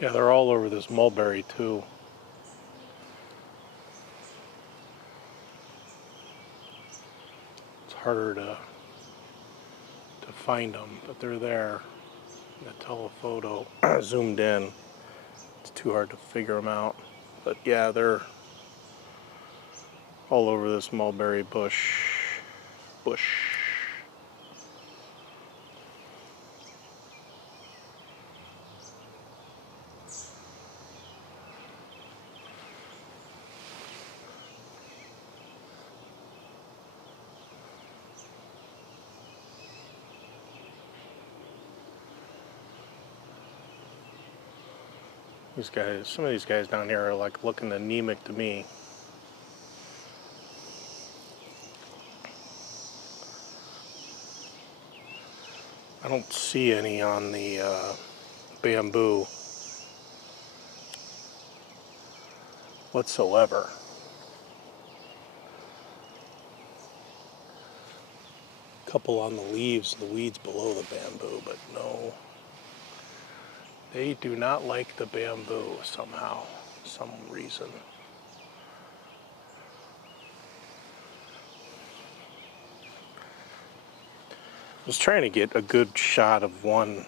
Yeah, they're all over this mulberry too. It's harder to find them, but they're there. The telephoto zoomed in. It's too hard to figure them out. But yeah, they're all over this mulberry bush. These guys, some of these guys down here are like looking anemic to me. I don't see any on the bamboo whatsoever. A couple on the leaves, the weeds below the bamboo, but no. They do not like the bamboo somehow, some reason. I was trying to get a good shot of one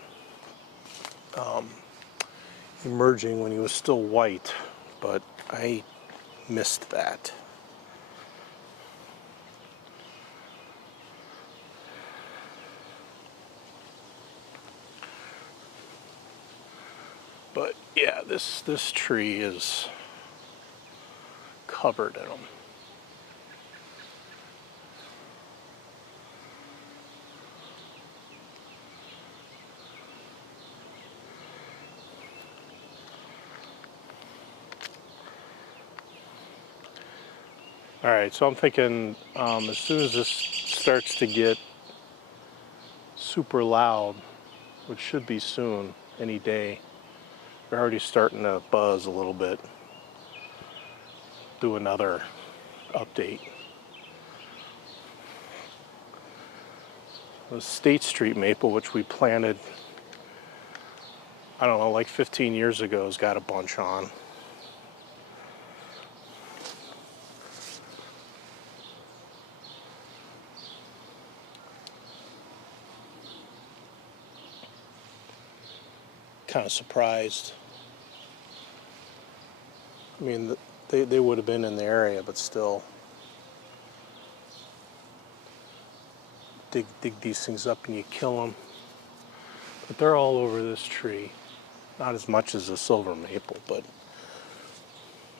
emerging when he was still white, but I missed that. But yeah, this tree is covered in them. All right, so I'm thinking as soon as this starts to get super loud, which should be soon, any day, they're already starting to buzz a little bit. Do another update. The State Street maple, which we planted, I don't know, like 15 years ago, has got a bunch on. Kind of surprised. I mean, they would have been in the area, but still. Dig these things up and you kill them. But they're all over this tree. Not as much as the silver maple, but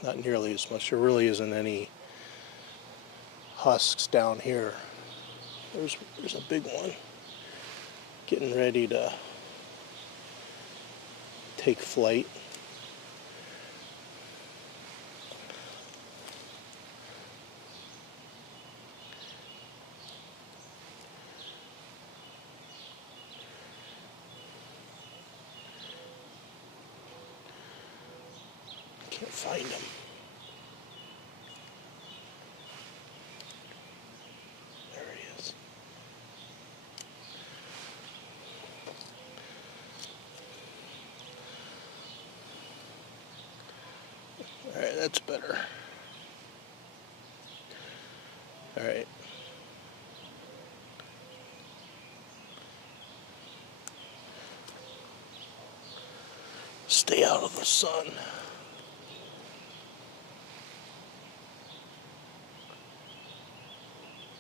not nearly as much. There really isn't any husks down here. There's a big one getting ready to take flight. Can't find him. There he is. All right, that's better. All right. Stay out of the sun.